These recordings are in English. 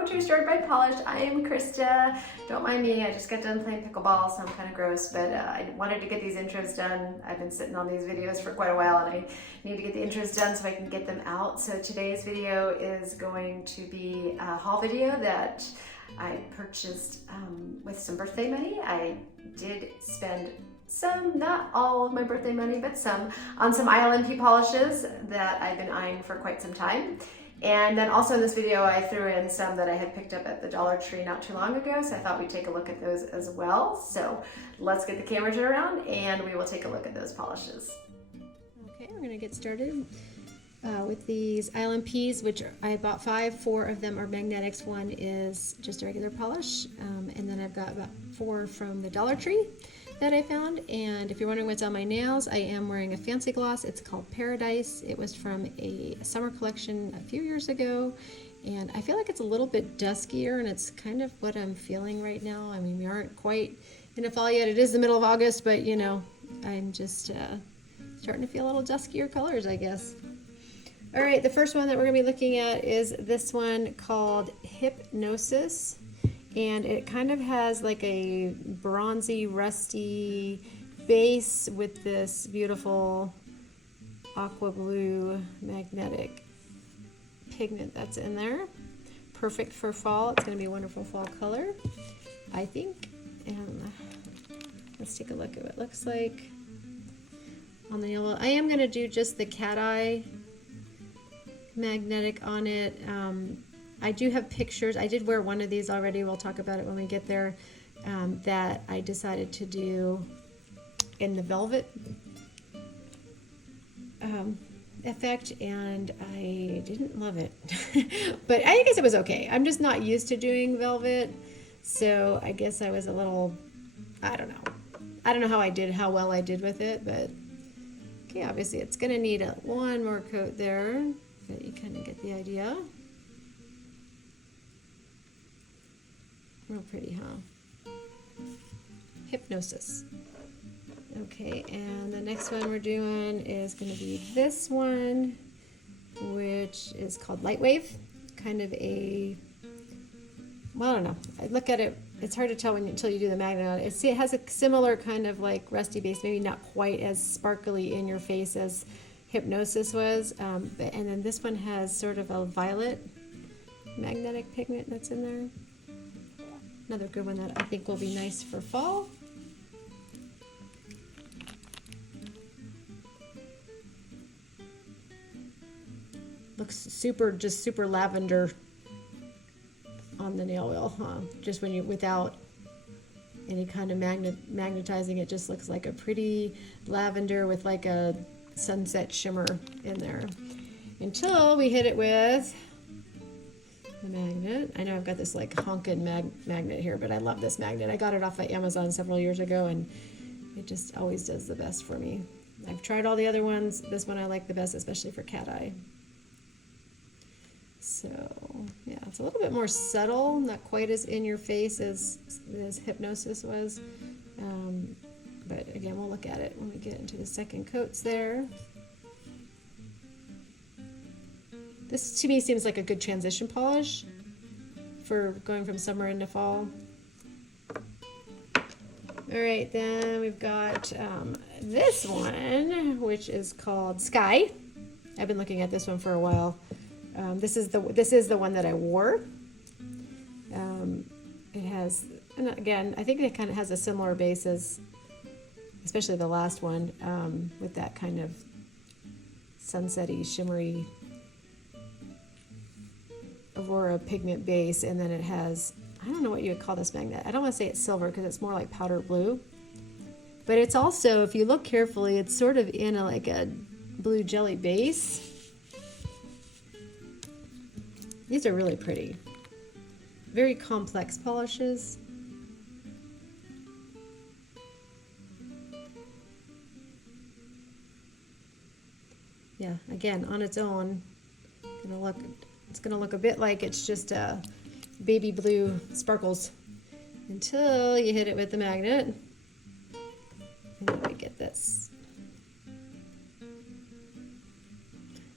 welcome to Restored by Polished. I am Krista. Don't mind me, I just got done playing pickleball, so I'm kind of gross, but I wanted to get these intros done. I've been sitting on these videos for quite a while, and I need to get the intros done so I can get them out. So today's video is going to be a haul video that I purchased with some birthday money. I did spend some, not all of my birthday money, but some, on some ILNP polishes that I've been eyeing for quite some time. And then also in this video, I threw in some that I had picked up at the Dollar Tree not too long ago, so I thought we'd take a look at those as well. So let's get the camera turned around and we will take a look at those polishes. Okay, we're gonna get started with these ILNPs, which I bought 4 of them are magnetics. One is just a regular polish, and then I've got about 4 from the Dollar Tree that I found. And if you're wondering what's on my nails, I am wearing a fancy gloss. It's called Paradise. It was from a summer collection a few years ago, and I feel like it's a little bit duskier, and it's kind of what I'm feeling right now. I mean, we aren't quite in the fall yet. It is the middle of August, but you know, I'm just starting to feel a little duskier colors, I guess. All right, the first one that we're gonna be looking at is this one called Hypnosis. And it kind of has like a bronzy, rusty base with this beautiful aqua blue magnetic pigment that's in there. Perfect for fall. It's going to be a wonderful fall color, I think. And let's take a look at what it looks like on the yellow. I am going to do just the cat eye magnetic on it. I do have pictures. I did wear one of these already. We'll talk about it when we get there. That I decided to do in the velvet effect, and I didn't love it. But I guess it was okay. I'm just not used to doing velvet, so I guess I was a little, I don't know. I don't know how well I did with it, but okay, obviously it's gonna need one more coat there, but you kind of get the idea. Real pretty, huh? Hypnosis. Okay, and the next one we're doing is going to be this one, which is called Lightwave. Kind of a, well, I don't know. I look at it, it's hard to tell until you do the magnet on it. It has a similar kind of like rusty base, maybe not quite as sparkly in your face as Hypnosis was. And then this one has sort of a violet magnetic pigment that's in there. Another good one that I think will be nice for fall. Looks super, just super lavender on the nail wheel, huh? Just when you, without any kind of magnetizing, it just looks like a pretty lavender with like a sunset shimmer in there. Until we hit it with the magnet. I know I've got this like honkin' magnet here, but I love this magnet. I got it off of Amazon several years ago, and it just always does the best for me. I've tried all the other ones. This one I like the best, especially for cat eye. So yeah, it's a little bit more subtle, not quite as in your face as Hypnosis was. But again, we'll look at it when we get into the second coats there. This to me seems like a good transition polish for going from summer into fall. All right, then we've got this one, which is called Skye. I've been looking at this one for a while. This is the one that I wore. It has, and again, I think it kind of has a similar base as, especially the last one, with that kind of sunsetty, shimmery Aurora pigment base, and then it has, I don't know what you would call this magnet. I don't want to say it's silver because it's more like powder blue, but it's also, if you look carefully, it's sort of in like a blue jelly base. These are really pretty, very complex polishes. Yeah, again, on its own, it's gonna look a bit like it's just baby blue sparkles until you hit it with the magnet. And then we get this.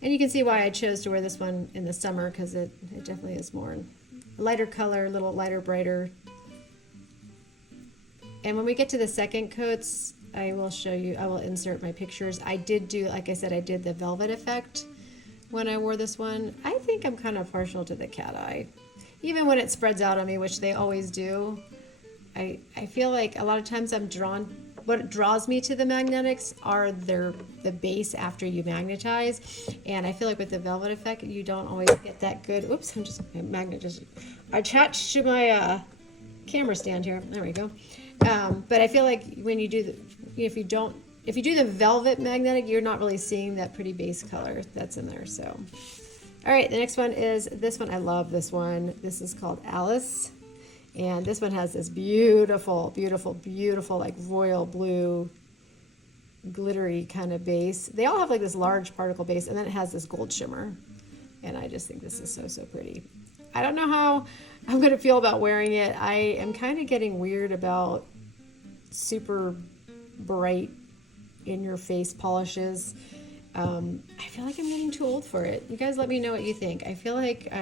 And you can see why I chose to wear this one in the summer, because it definitely is more lighter color, a little lighter, brighter. And when we get to the second coats, I will show you, I will insert my pictures. I did do, like I said, I did the velvet effect when I wore this one. I think I'm kind of partial to the cat eye. Even when it spreads out on me, which they always do, I feel like a lot of times I'm drawn, what draws me to the magnetics are the base after you magnetize. And I feel like with the velvet effect, you don't always get that good, oops, I'm just, my magnet just attached to my camera stand here. There we go. But I feel like when you do the, if you do the velvet magnetic, you're not really seeing that pretty base color that's in there. So, all right, the next one is this one. I love this one. This is called Alice. And this one has this beautiful, beautiful, beautiful, like royal blue, glittery kind of base. They all have like this large particle base, and then it has this gold shimmer. And I just think this is so, so pretty. I don't know how I'm going to feel about wearing it. I am kind of getting weird about super bright in-your-face polishes. I feel like I'm getting too old for it. You guys let me know what you think. I feel like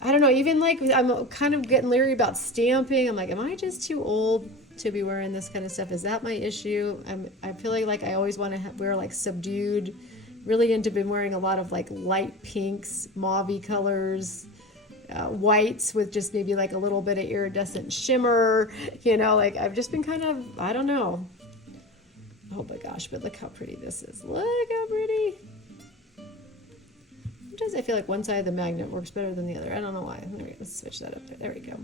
I don't know, even like I'm kind of getting leery about stamping. I'm like, am I just too old to be wearing this kind of stuff? Is that my issue? I feel like I always want to wear like subdued, really into been wearing a lot of like light pinks, mauve colors, whites with just maybe like a little bit of iridescent shimmer, you know, like I've just been kind of, I don't know. Oh my gosh, but look how pretty this is. Look how pretty. Sometimes I feel like one side of the magnet works better than the other. I don't know why. Let's switch that up. There we go.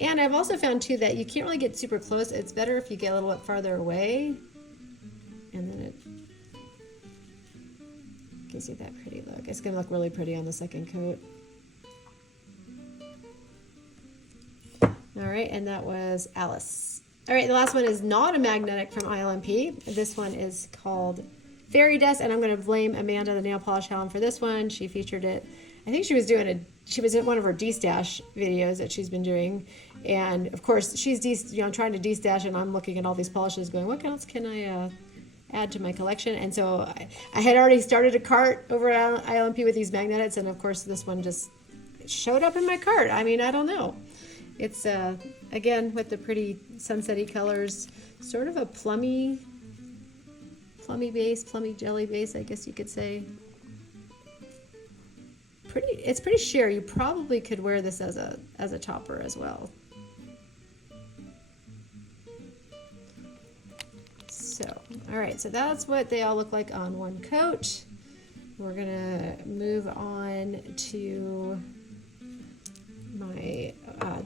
And I've also found too that you can't really get super close. It's better if you get a little bit farther away. And then it gives you that pretty look. It's going to look really pretty on the second coat. All right, and that was Alice. All right, the last one is not a magnetic from ILNP. This one is called Fairy Dust, and I'm going to blame Amanda, the nail polish hound, for this one. She featured it. I think she was in one of her de-stash videos that she's been doing, and of course she's trying to de-stash, and I'm looking at all these polishes, going, what else can I add to my collection? And so I had already started a cart over at ILNP with these magnetics, and of course this one just showed up in my cart. I mean, I don't know. It's again with the pretty sunsetty colors, sort of a plummy base, plummy jelly base, I guess you could say. It's pretty sheer. You probably could wear this as a topper as well. So, all right, so that's what they all look like on one coat. We're gonna move on to my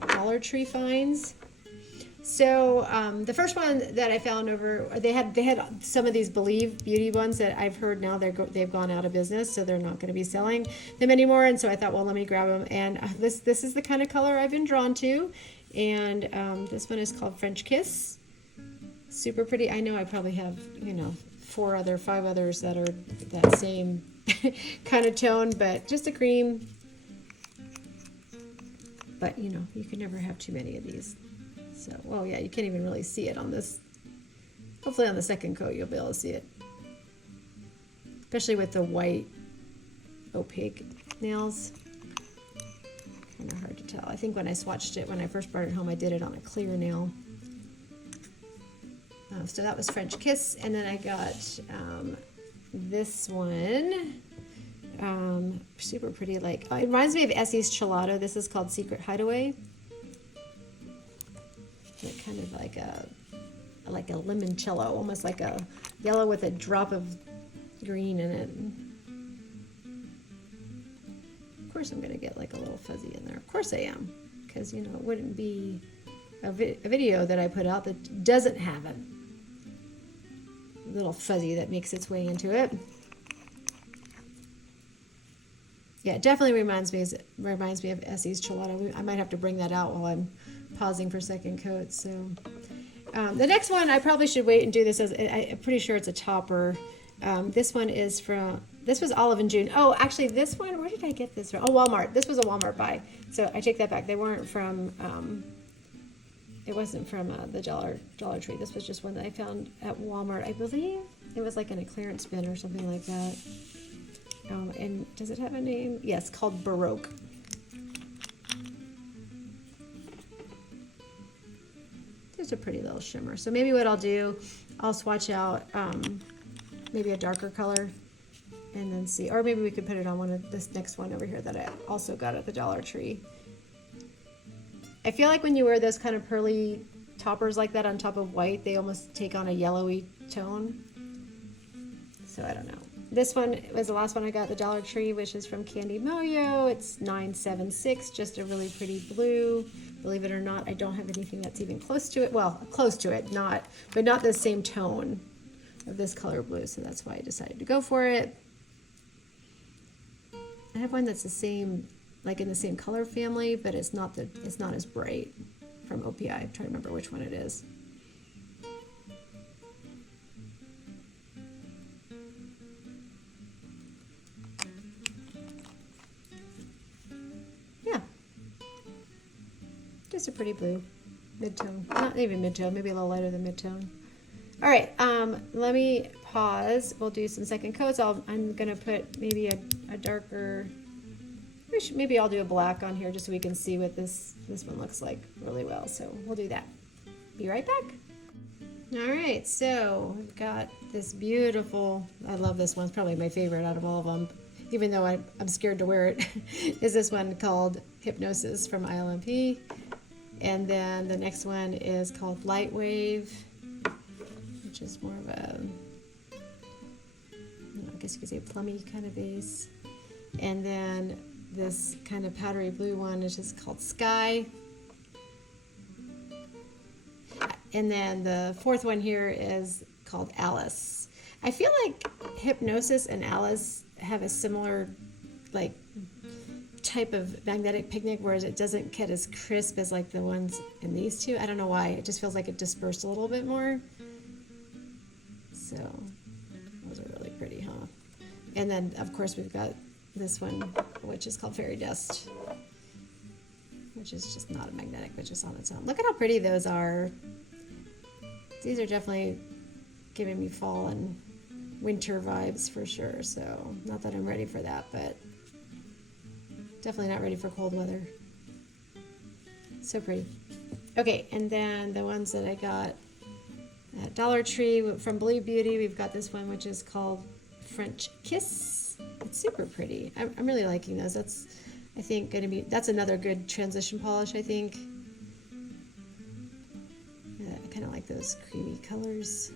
Dollar Tree finds. So the first one that I found they had some of these Believe Beauty ones that I've heard now they've gone out of business, so they're not going to be selling them anymore. And so I thought, well, let me grab them. And this is the kind of color I've been drawn to. And this one is called French Kiss. Super pretty. I know I probably have 5 others that are that same kind of tone, but just a cream. But you can never have too many of these. So, well, yeah, you can't even really see it on this. Hopefully on the second coat you'll be able to see it. Especially with the white opaque nails. Kind of hard to tell. I think when I swatched it, when I first brought it home, I did it on a clear nail. So that was French Kiss. And then I got this one. Super pretty, like, it reminds me of Essie's Gelato. This is called Secret Hideaway. Like kind of like a limoncello, almost like a yellow with a drop of green in it. Of course I'm gonna get like a little fuzzy in there. Of course I am, because it wouldn't be a video that I put out that doesn't have a little fuzzy that makes its way into it. Yeah, it definitely reminds me of Essie's Gelato. I might have to bring that out while I'm pausing for second coat. So the next one, I probably should wait and do this I'm pretty sure it's a topper. This one is this was Olive and June. Oh, actually this one, where did I get this from? Oh, Walmart. This was a Walmart buy. So I take that back. They weren't from, it wasn't from the Dollar Tree. This was just one that I found at Walmart. I believe it was like in a clearance bin or something like that. And does it have a name? Yes, called Baroque. Just a pretty little shimmer. So maybe what I'll do, I'll swatch out maybe a darker color and then see, or maybe we could put it on one of this next one over here that I also got at the Dollar Tree. I feel like when you wear those kind of pearly toppers like that on top of white, they almost take on a yellowy tone. So I don't know. This one was the last one I got at the Dollar Tree, which is from Moyo. It's 976, just a really pretty blue. Believe it or not, I don't have anything that's even close to it. Well, close to it, but not the same tone of this color blue, so that's why I decided to go for it. I have one that's the same, like in the same color family, but it's not as bright, from OPI. I'm trying to remember which one it is. Yeah, just a pretty blue, mid-tone. Not even mid-tone, maybe a little lighter than mid-tone. All right, let me pause. We'll do some second coats. I'm gonna put maybe a darker, maybe I'll do a black on here just so we can see what this one looks like really well. So we'll do that. Be right back. All right, so we've got this beautiful, I love this one. It's probably my favorite out of all of them, even though I'm scared to wear it, is this one called Hypnosis from ILNP. And then the next one is called Lightwave, which is more of a, I guess you could say plummy kind of base. And then this kind of powdery blue one is just called Skye. And then the fourth one here is called Alice. I feel like Hypnosis and Alice have a similar like type of magnetic pigment, whereas it doesn't get as crisp as like the ones in these two. I don't know why. It just feels like it dispersed a little bit more. So those are really pretty, huh? And then of course we've got this one, which is called Fairy Dust, which is just not a magnetic, but just on its own. Look at how pretty those are. These are definitely giving me fall and winter vibes for sure. So not that I'm ready for that, but definitely not ready for cold weather. So pretty. Okay, and then the ones that I got at Dollar Tree from Blue Beauty, we've got this one, which is called French Kiss. It's super pretty. I'm really liking those. That's, I think, that's another good transition polish, I think. I kind of like those creamy colors.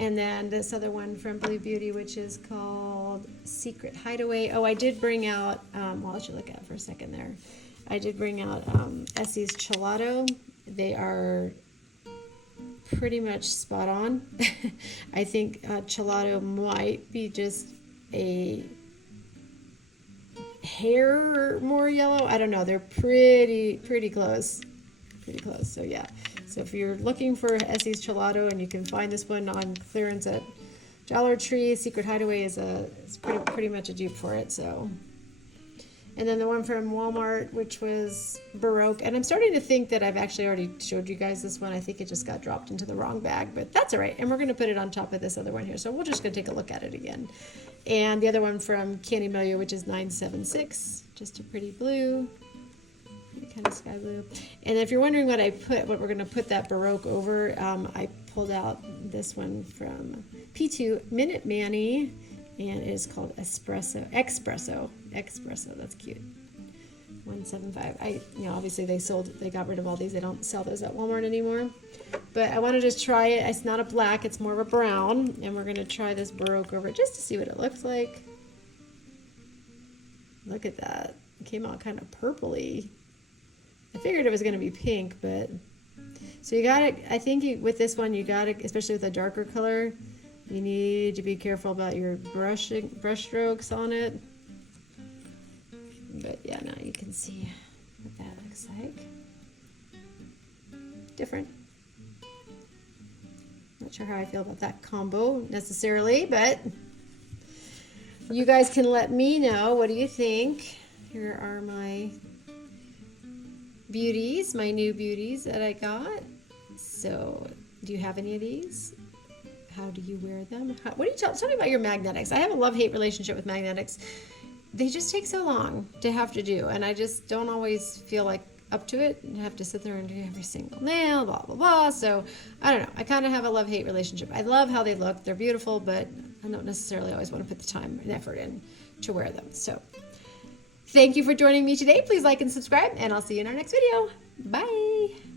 And then this other one from Blue Beauty, which is called Secret Hideaway. Oh, I did bring out, well, I'll let you look at it for a second there. I did bring out Essie's Gelato. They are pretty much spot on. I think Gelato might be just a hair more yellow. I don't know. They're pretty close. Pretty close. So yeah. So if you're looking for Essie's Gelato and you can find this one on clearance at Dollar Tree, Secret Hideaway is pretty much a dupe for it. So. And then the one from Walmart, which was Baroque. And I'm starting to think that I've actually already showed you guys this one. I think it just got dropped into the wrong bag, but that's all right. And we're going to put it on top of this other one here. So we're just going to take a look at it again. And the other one from Moyo, which is 976, just a pretty blue, kind of sky blue. And if you're wondering what we're going to put that Baroque over, I pulled out this one from P2 Minute Manny. And it is called Espresso. That's cute. 175. Obviously they got rid of all these. They don't sell those at Walmart anymore. But I want to just try it. It's not a black, it's more of a brown. And we're going to try this Baroque over it just to see what it looks like. Look at that. It came out kind of purpley. I figured it was going to be pink, but so you got it. I think with this one, you got it, especially with a darker color. You need to be careful about your brush strokes on it. But yeah, now you can see what that looks like. Different. Not sure how I feel about that combo necessarily, but you guys can let me know. What do you think? Here are my beauties, my new beauties that I got. So, do you have any of these? How do you wear them? What do you tell me about your magnetics? I have a love-hate relationship with magnetics. They just take so long to have to do, and I just don't always feel like up to it and have to sit there and do every single nail, blah, blah, blah. So I don't know. I kind of have a love-hate relationship. I love how they look. They're beautiful, but I don't necessarily always want to put the time and effort in to wear them. So thank you for joining me today. Please like and subscribe, and I'll see you in our next video. Bye.